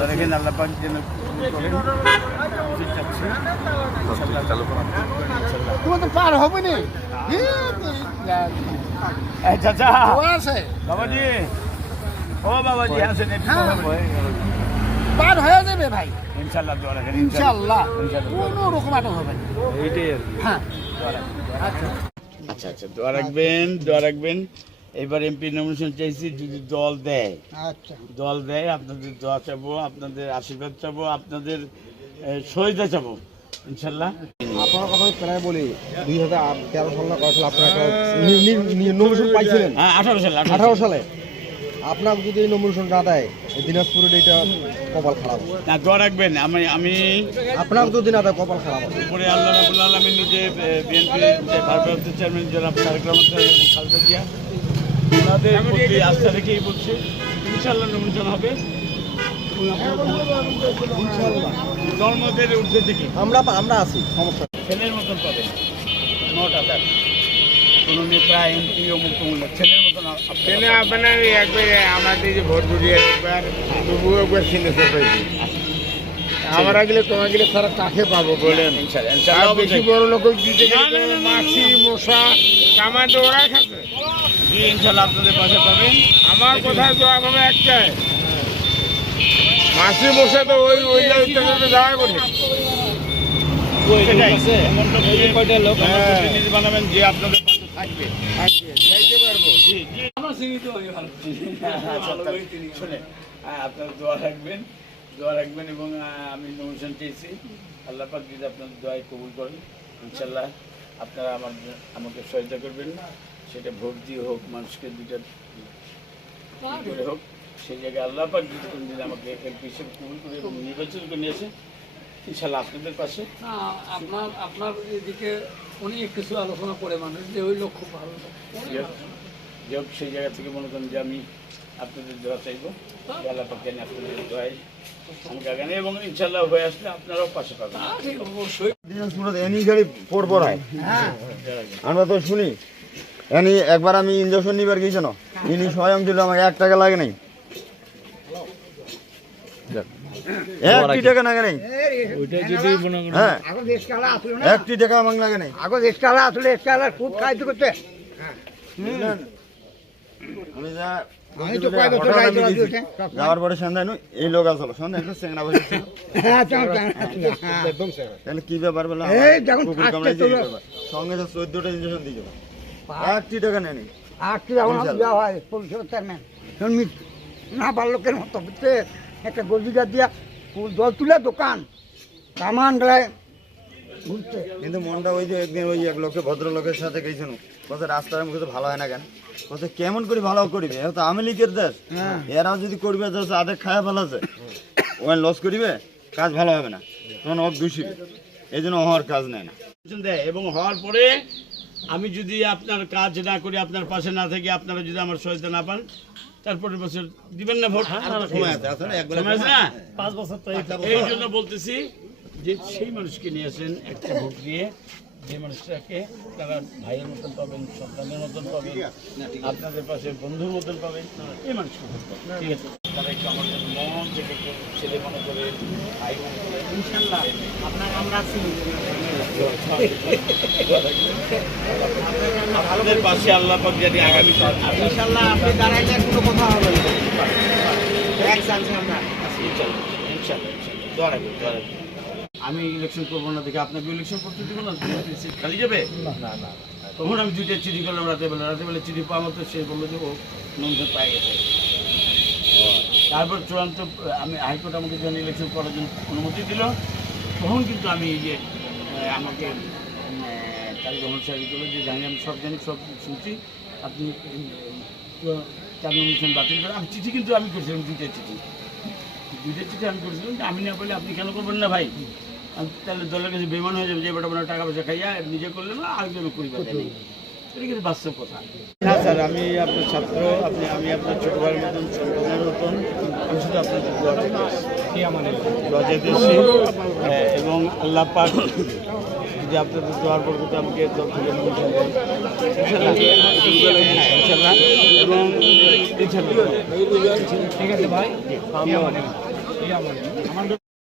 দেখেন আল্লাহ পাক যেন। তোমার তো পার হবে না চাচা। আছে। বাবাজি। ও বাবাজি হ্যাঁ। বলেন। পার হয়ে যাবে ভাই। ইনশাল্লাহ দোয়া রাখেন ইনশাল্লাহ ইনশাল্লাহ। কোনো রকম আটক হবে এইটাই আর হ্যাঁ। আচ্ছা আচ্ছা দোয়া রাখবেন দোয়া রাখবেন। এবার এমপি নমিনেশন চাইছি যদি দল দেয়। আচ্ছা। দল দেয় আপনাদের দোয়া চাবো আপনাদের আশীর্বাদ চাবো আপনাদের সহিতা চাবো ইনশাল্লাহ। আপনার কথা প্রায় বলি দুই হাজার তেরো সাল না কয় সালে আপনার নমিনেশন পাইছিলেন। হ্যাঁ আঠারো সালে আঠারো সালে। আপনার যদি এই নমিনেশন না দেয় এই দিনাজপুরের এটা কপাল খারাপ। না দোয়া রাখবেন আমি আমি আপনার যদি না দেয় কপাল খারাপ উপরে আল্লাহ রাবুল আলমী নিজে বিএনপি ভারপ্রাপ্ত চেয়ারম্যান জনাব তারেক রহমান সাহেব খালেদা জিয়া। ওনাদের প্রতি আস্থা রেখেই বলছে ইনশাল্লাহ নমিনেশন হবে। জন্মদের উঠে থেকে আমরা আমরা আছি সমস্যা ছেলের মতন পাবেন নটা দেখ। কোনো নেতা এমপি ছেলের মতন ট্রেনে আপনার একবার আমাদের যে ভোট একবার তবু একবার আমরা গেলে তোমার গেলে সারা কাকে পাবো বলেন? বেশি। বড় লোক দিতে গেলে মাছি মশা ওরাই খাচ্ছে। জি ইনশাল্লাহ আপনাদের পাশে পাবেন। আমার কথা তো আমার একটাই। মাছি মশা তো ওই ওই জায়গাতে যাওয়া আমার হ্যাঁ। বানাবেন যে আপনাদের পাশে থাকবে। যাইতে পারব। জি জি। আমার সীমিত আমি ভালো আচ্ছা, শুনে হ্যাঁ, আপনারা দোয়া রাখবেন। দোয়া রাখবেন এবং আমি নমিশন চেয়েছি আল্লাহ পাক যদি আপনাদের দোয়াই কবুল করেন ইনশাল্লাহ আপনারা আমার আমাকে সহায়তা করবেন। সেটা ভোট দিয়ে হোক মানুষকে দুইটা কি করে হোক সেই জায়গায় আল্লাহ পাক যদি কোনদিন আমাকে এমপি হিসেবে কবুল করে এবং নির্বাচন করে নিয়েছে ইনশাল্লাহ আপনাদের পাশে। আপনার আপনার এদিকে অনেক কিছু আলোচনা করে মানুষ যে ওই লক্ষ্য ভালো হোক- যে হোক সেই জায়গা থেকে মনে করেন যে আমি আপনাদের দোয়া চাইব। আল্লাহ পাক জানি আপনাদের দোয়াই এবং ইনশাল্লাহ হয়ে আসলে আপনারাও পাশে পাবেন। তা অবশ্যই। হয়। আমরা তো শুনি। এনি একবার আমি ইঞ্জেকশন নিবার গেছি না ইনি স্বয়ং দিল আমাকে এক টাকা লাগে নাই। একটি টাকা লাগে হ্যাঁ। একটি টাকা আমাকে লাগে আগো আসলে খুব খাইতে করতে। আমি যা। যাওয়ার পরে সন্ধ্যায় নয় এই লোক আসলো। সন্ধ্যা একটা বসে। হ্যাঁ হ্যাঁ। তাহলে কি ব্যাপার বলে। সঙ্গে চোদ্দটা ইঞ্জেকশন দিয়েছিল একটি টাকা কি যখন আমি হয় পরিষেবা চেয়ারম্যান না লোকের মতো বুঝতে একটা গর্জিকা দিয়া ফুল- জল তুলে দোকান। সামান গলায় ঘুরতে। কিন্তু মনটা ওই যে একদিন ওই এক লোকে ভদ্রলোকের সাথে গেছিল বলছে রাস্তার মুখে তো ভালো হয় না কেন? বলছে কেমন করে ভালো করিবে? এ তো আমি লিখের দেশ। হ্যাঁ। এরাও যদি করবে তো আধে খায়া ফেলাছে। ওখানে লস করিবে কাজ ভালো হবে না। তখন ও দূষিবে এই জন্য হওয়ার কাজ নেয় না। দেয় এবং হওয়ার পরে আমি যদি আপনার কাজ না করি আপনার পাশে না থাকি আপনারা যদি আমার সহায়তা না পান তারপরের বছর দিবেন না ভোট? সময় আছে আছে না? একবেলা সময় আছে না? পাঁচ বছর এই জন্য বলতেছি যে সেই মানুষকে নিয়ে আসেন একটা ভোট দিয়ে যে মানুষটাকে তারা ভাইয়ের মতন পাবেন সন্তানের মতন পাবেন আপনাদের পাশে বন্ধুর মতন পাবেন এই মানুষকে ভোট পাবেন ঠিক আছে। একটু আমাদের মন থেকে একটু ছেলে মনে করে মনে করে ইনশাল্লাহ আপনার আমরা আপনাদের পাশে আল্লাহ পাক যদি আগামী ইনশাল্লাহ আপনি দাঁড়াইলে কোনো কথা হবে না। এক চান্সে আমরা ইনশাল্লাহ ইনশাল্লাহ ইনশাল্লাহ। দোয়া রাখবেন দোয়া রাখবেন। আমি ইলেকশন করব না দেখে আপনাকে ইলেকশন করতে দিব না সিট খালি যাবে? না না তখন আমি দুইটা চিঠি করলাম রাতে বেলা। রাতে বেলা চিঠি পাওয়া মতো সে বলল যে ও নমস্কার পাই গেছে। তারপর চূড়ান্ত, আমি হাইকোর্ট আমাকে যখন ইলেকশন করার জন্য অনুমতি দিল। তখন কিন্তু আমি এই যে আমাকে তার রহমান সাহেব করল যে, জানি, আমি সব জানি, সব শুনছি। আপনি তার নমিনেশন বাতিল করে আমি চিঠি কিন্তু আমি করেছিলাম, দুইটা চিঠি। দুইটা চিঠি আমি করেছিলাম, যে আমি না বলে আপনি কেন করবেন না ভাই? আমি তাহলে দলের কাছে বেমান হয়ে যাবে, যে বেটা বেটা টাকা পয়সা খাইয়া নিজে করলে না আরেকজন করিবার নেই। এটা কিন্তু বাস্তব কথা। না স্যার, আমি আপনার ছাত্র, আপনি, আমি আপনার ছোট ভাইয়ের মতন শুধু আপনাদের দোয়া দোয়া চাইতেছি এবং আল্লাহ পাক যদি আপনাদের দোয়ার বরকতে আমাকে ইনশাল্লাহ এবং ঠিক আছে ভাই? আমার